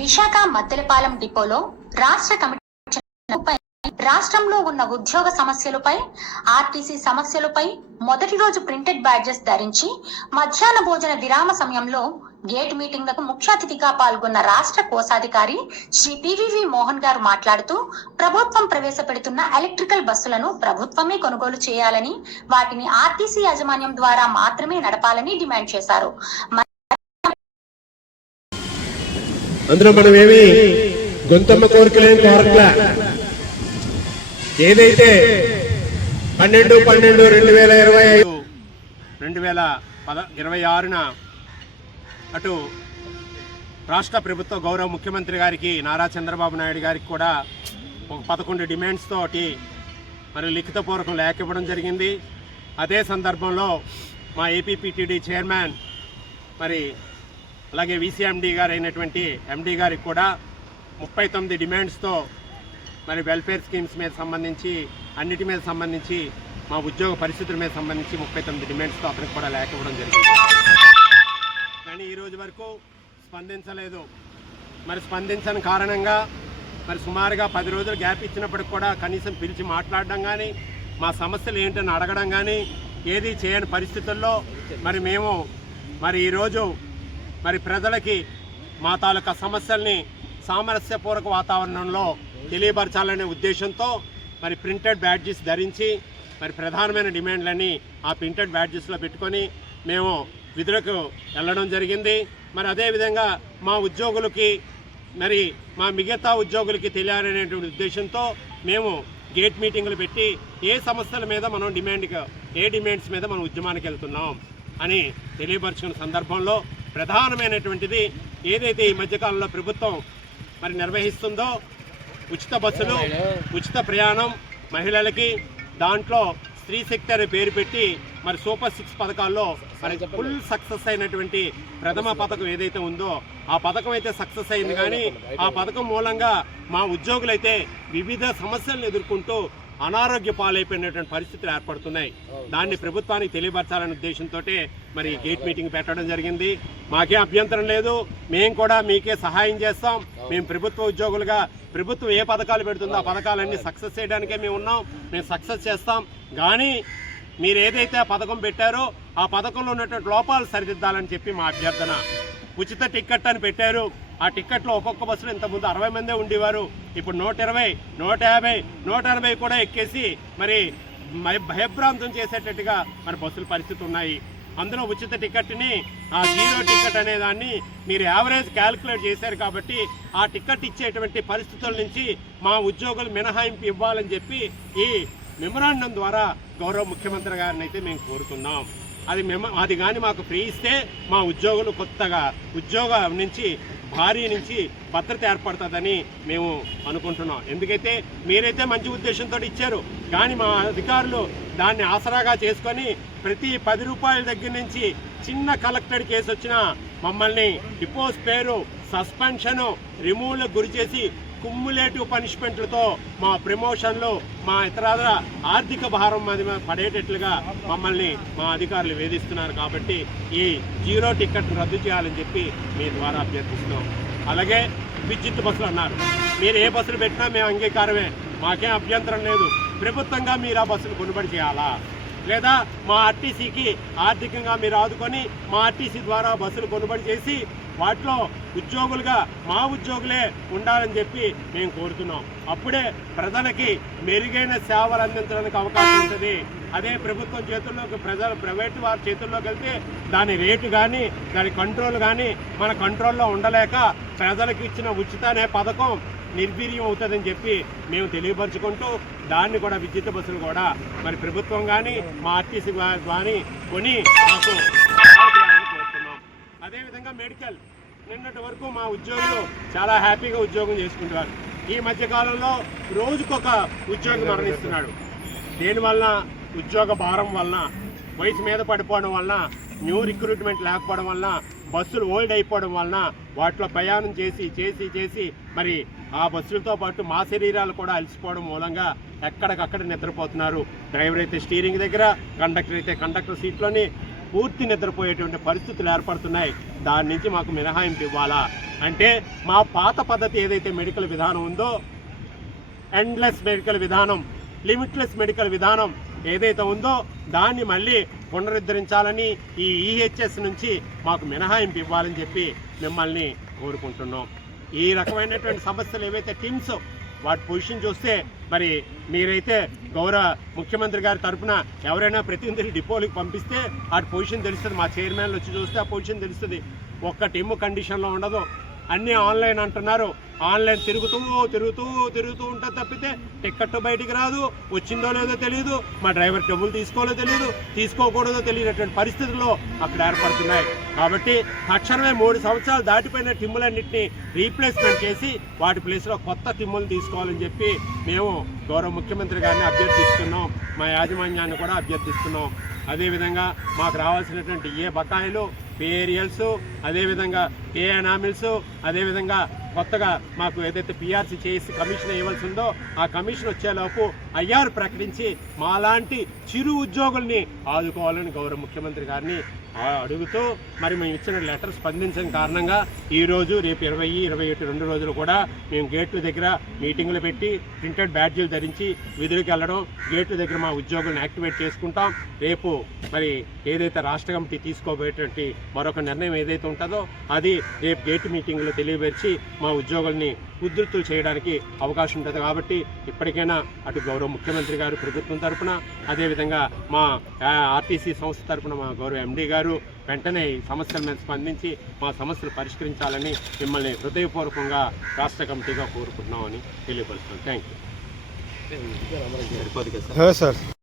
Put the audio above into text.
విశాఖ మద్దెలపాలెం డిపోలో రాష్ట్ర కమిటీ రాష్ట్రంలో ఉన్న ఉద్యోగ సమస్యలపై, ఆర్టీసీ సమస్యలపై మొదటి రోజు ప్రింటెడ్ బ్యాడ్జెస్ ధరించి మధ్యాహ్న భోజన విరామ సమయంలో గేట్ మీటింగ్లకు ముఖ్య అతిథిగా పాల్గొన్న రాష్ట్ర కోశాధికారి శ్రీ పివివి మోహన్ గారు మాట్లాడుతూ, ప్రభుత్వం ప్రవేశపెడుతున్న ఎలక్ట్రికల్ బస్సులను ప్రభుత్వమే కొనుగోలు చేయాలని, వాటిని ఆర్టీసీ యాజమాన్యం ద్వారా మాత్రమే నడపాలని డిమాండ్ చేశారు. అందులో మనమేమి గొంతమ్మ కోరికలేం కోరట్లా. ఏదైతే 12/12/2026న అటు రాష్ట్ర ప్రభుత్వ గౌరవ ముఖ్యమంత్రి గారికి నారా చంద్రబాబు నాయుడు గారికి కూడా ఒక 11 డిమాండ్స్ తోటి మరి లిఖితపూర్వకం లేఖ ఇవ్వడం జరిగింది. అదే సందర్భంలో మా ఏపీపీటీడీ చైర్మన్ మరి అలాగే వీసీఎండీ గారు అయినటువంటి ఎండీ గారికి కూడా 39 డిమాండ్స్తో మరి వెల్ఫేర్ స్కీమ్స్ మీద సంబంధించి అన్నిటి మీద సంబంధించి మా ఉద్యోగ పరిస్థితుల మీద సంబంధించి 39 డిమాండ్స్తో అతనికి కూడా లేఖ ఇవ్వడం జరిగింది. కానీ ఈరోజు వరకు స్పందించలేదు. మరి స్పందించని కారణంగా మరి సుమారుగా 10 రోజులు గ్యాప్ ఇచ్చినప్పటికి కూడా కనీసం పిలిచి మాట్లాడడం కానీ, మా సమస్యలు ఏంటని అడగడం కానీ ఏది చేయని పరిస్థితుల్లో మరి మేము మరి ఈరోజు మరి ప్రజలకి మా తాలూకా సమస్యల్ని సామరస్యపూర్వక వాతావరణంలో తెలియపరచాలనే ఉద్దేశంతో మరి ప్రింటెడ్ బ్యాడ్జెస్ ధరించి మరి ప్రధానమైన డిమాండ్లని ఆ ప్రింటెడ్ బ్యాడ్జెస్లో పెట్టుకొని మేము విధులకు వెళ్ళడం జరిగింది. మరి అదేవిధంగా మా ఉద్యోగులకి మరి మా మిగతా ఉద్యోగులకి తెలియాలనేటువంటి ఉద్దేశంతో మేము గేట్ మీటింగులు పెట్టి ఏ సమస్యల మీద మనం డిమాండ్స్ మీద మనం ఉద్యమానికి వెళ్తున్నాం అని తెలియపరుచుకున్న సందర్భంలో ప్రధానమైనటువంటిది ఏదైతే ఈ మధ్యకాలంలో ప్రభుత్వం మరి నిర్వహిస్తుందో ఉచిత బస్సులు, ఉచిత ప్రయాణం మహిళలకి, దాంట్లో స్త్రీ శక్తి అనే పేరు పెట్టి మరి సూపర్ 6 పథకాల్లో మరి ఫుల్ సక్సెస్ అయినటువంటి ప్రథమ పథకం ఏదైతే ఉందో ఆ పథకం అయితే సక్సెస్ అయింది. కానీ ఆ పథకం మూలంగా మా ఉద్యోగులైతే వివిధ సమస్యలను ఎదుర్కొంటూ అనారోగ్య పాలైపోయినటువంటి పరిస్థితులు ఏర్పడుతున్నాయి. దాన్ని ప్రభుత్వానికి తెలియపరచాలనే ఉద్దేశంతో మరి గేట్ మీటింగ్ పెట్టడం జరిగింది. మాకే అభ్యంతరం లేదు, మేము కూడా మీకే సహాయం చేస్తాం. మేము ప్రభుత్వ ఉద్యోగులుగా ప్రభుత్వం ఏ పథకాలు పెడుతుందో ఆ పథకాలన్నీ సక్సెస్ చేయడానికే మేము ఉన్నాం, మేము సక్సెస్ చేస్తాం. కానీ మీరు ఏదైతే ఆ పథకం పెట్టారో ఆ పథకంలో ఉన్నటువంటి లోపాలు సరిదిద్దాలని చెప్పి మా అభ్యర్థన. ఉచిత టిక్కెట్ అని పెట్టారు. ఆ టిక్కెట్లో ఒక్కొక్క బస్సులో ఇంతకుముందు 60 మందే ఉండేవారు, ఇప్పుడు 120, 150, 180 కూడా ఎక్కేసి మరి భయభ్రాంతం చేసేటట్టుగా మరి బస్సుల పరిస్థితి ఉన్నాయి. అందులో ఉచిత టికెట్ని ఆ జీరో టికెట్ అనే దాన్ని మీరు యావరేజ్ క్యాలిక్యులేట్ చేశారు కాబట్టి ఆ టికెట్ ఇచ్చేటువంటి పరిస్థితుల నుంచి మా ఉద్యోగులు మినహాయింపు ఇవ్వాలని చెప్పి ఈ మెమరాండం ద్వారా గౌరవ ముఖ్యమంత్రి గారిని అయితే మేము కోరుతున్నాం. అది కానీ మాకు ఫ్రీ ఇస్తే మా ఉద్యోగులు కొత్తగా ఉద్యోగం నుంచి భారీ నుంచి భద్రత ఏర్పడుతుందని మేము అనుకుంటున్నాం. ఎందుకైతే మీరైతే మంచి ఉద్దేశంతో ఇచ్చారు, కానీ మా అధికారులు దాన్ని ఆసరాగా చేసుకొని ప్రతి 10 రూపాయల దగ్గర నుంచి చిన్న కలెక్టెడ్ కేసు వచ్చినా మమ్మల్ని డిపోస్ పేరు, సస్పెన్షను, రిమూవ్లకు గురి చేసి కుమ్యులేటివ్ పనిష్మెంట్లతో మా ప్రమోషన్లు, మా ఇతర ఆర్థిక భారం పడేటట్లుగా మమ్మల్ని మా అధికారులు వేధిస్తున్నారు. కాబట్టి ఈ జీరో టికెట్ రద్దు చేయాలని చెప్పి మీ ద్వారా అభ్యర్థిస్తున్నాం. అలాగే విద్యుత్ బస్సులు అన్నారు, మీరు ఏ బస్సులు పెట్టినా మేము అంగీకారమే, మాకేం అభ్యంతరం లేదు. ప్రభుత్వంగా మీరు ఆ బస్సులు కొనుగోలు చేయాలా, లేదా మా ఆర్టీసీకి ఆర్థికంగా మీరు ఆదుకొని మా ఆర్టీసీ ద్వారా బస్సులు కొనుగోలు చేసి వాటిలో ఉద్యోగులుగా మా ఉద్యోగులే ఉండాలని చెప్పి మేము కోరుతున్నాం. అప్పుడే ప్రజలకి మెరుగైన సేవలు అందించడానికి అవకాశం ఉంటుంది. అదే ప్రభుత్వం చేతుల్లోకి ప్రైవేటు వారి చేతుల్లోకి వెళ్తే దాని రేటు కానీ దాని కంట్రోల్ కానీ మన కంట్రోల్లో ఉండలేక ప్రజలకు ఇచ్చిన ఉచిత అనే పథకం నిర్వీర్యం అవుతుందని చెప్పి మేము తెలియపరుచుకుంటూ దాన్ని కూడా విద్యుత్ బస్సులు కూడా మరి ప్రభుత్వం కానీ మా ఆర్టీసీ కానీ కొని మాకు కోరుతున్నాం. అదేవిధంగా మెడికల్, నిన్నటి వరకు మా ఉద్యోగులు చాలా హ్యాపీగా ఉద్యోగం చేసుకుంటున్నారు. ఈ మధ్యకాలంలో రోజుకొక ఉద్యోగి మరణిస్తున్నాడు. దేనివల్ల? ఉద్యోగ భారం వలన, వయసు మీద పడిపోవడం వలన, న్యూ రిక్రూట్మెంట్ లేకపోవడం వలన, బస్సులు ఓల్డ్ అయిపోవడం వలన వాటిలో ప్రయాణం చేసి మరి ఆ బస్సులతో పాటు మా శరీరాలు కూడా అలసిపోవడం మూలంగా ఎక్కడికక్కడ నిద్రపోతున్నారు. డ్రైవర్ అయితే స్టీరింగ్ దగ్గర, కండక్టర్ అయితే కండక్టర్ సీట్లోని పూర్తి నిద్రపోయేటువంటి పరిస్థితులు ఏర్పడుతున్నాయి. దాని నుంచి మాకు మినహాయింపు ఇవ్వాలా. అంటే మా పాత పద్ధతి ఏదైతే మెడికల్ విధానం ఉందో, ఎండ్లెస్ మెడికల్ విధానం, లిమిట్లెస్ మెడికల్ విధానం ఏదైతే ఉందో దాన్ని మళ్ళీ పునరుద్ధరించాలని, ఈ ఈహెచ్ఎస్ నుంచి మాకు మినహాయింపు ఇవ్వాలని చెప్పి మిమ్మల్ని కోరుకుంటున్నాం. ఈ రకమైనటువంటి సమస్యలు ఏవైతే టీమ్స్ వాటి పొజిషన్ చూస్తే మరి మీరైతే గౌరవ ముఖ్యమంత్రి గారి తరఫున ఎవరైనా ప్రతినిధులు డిపోలకు పంపిస్తే వాటి పొజిషన్ తెలుస్తుంది. మా చైర్మన్లు వచ్చి చూస్తే ఆ పొజిషన్ తెలుస్తుంది. ఒక్క టీమ్ కండిషన్లో ఉండదు, అన్నీ ఆన్లైన్ అంటున్నారు. ఆన్లైన్ తిరుగుతూ ఉంటుంది తప్పితే టికెట్ బయటికి రాదు, వచ్చిందో లేదో తెలియదు, మా డ్రైవర్ డబ్బులు తీసుకోలేదో తెలియదు, తీసుకోకూడదో తెలియనటువంటి పరిస్థితుల్లో అక్కడ ఏర్పడుతున్నాయి. కాబట్టి తక్షణమే 3 సంవత్సరాలు దాటిపోయిన టిమ్ములన్నింటినీ రీప్లేస్మెంట్ చేసి వాటి ప్లేస్లో కొత్త టిమ్ములు తీసుకోవాలని చెప్పి మేము గౌరవ ముఖ్యమంత్రి గారిని అభ్యర్థిస్తున్నాం, మా యాజమాన్యాన్ని కూడా అభ్యర్థిస్తున్నాం. అదేవిధంగా మాకు రావాల్సినటువంటి ఏ బకాయిలు, పేరియల్స్, అదేవిధంగా ఏ ఎనామిల్స్, అదేవిధంగా కొత్తగా మాకు ఏదైతే పిఆర్సీ చేసి కమిషన్ ఇవ్వాల్సి ఉందో ఆ కమిషన్ వచ్చేలోపు ఐఆర్ ప్రకటించి మాలాంటి చిరు ఉద్యోగుల్ని ఆదుకోవాలని గౌరవ ముఖ్యమంత్రి గారిని అడుగుతూ మరి మేము ఇచ్చిన లెటర్ స్పందించిన కారణంగా ఈరోజు రేపు 20, 21 2 రోజులు కూడా మేము గేట్ల దగ్గర మీటింగులు పెట్టి ప్రింటెడ్ బ్యాడ్జీలు ధరించి విధులకు వెళ్ళడం, గేట్ల దగ్గర మా ఉద్యోగులను యాక్టివేట్ చేసుకుంటాం. రేపు మరి ఏదైతే రాష్ట్ర కమిటీ తీసుకోబోయేటువంటి మరొక నిర్ణయం ఏదైతే ఉంటుందో అది రేపు గేట్ మీటింగ్లో తెలియపరిచి మా ఉద్యోగుల్ని ఉధృతులు చేయడానికి అవకాశం ఉంటుంది. కాబట్టి ఇప్పటికైనా అటు గౌరవ ముఖ్యమంత్రి గారు ప్రభుత్వం తరఫున, అదేవిధంగా మా ఆర్టీసీ సంస్థ తరఫున మా గౌరవ ఎండీ గారు వెంటనే ఈ సమస్యల మీద స్పందించి మా సమస్యలు పరిష్కరించాలని మిమ్మల్ని హృదయపూర్వకంగా రాష్ట్ర కమిటీగా కోరుకుంటున్నామని తెలియపరుస్తున్నాం. Thank you.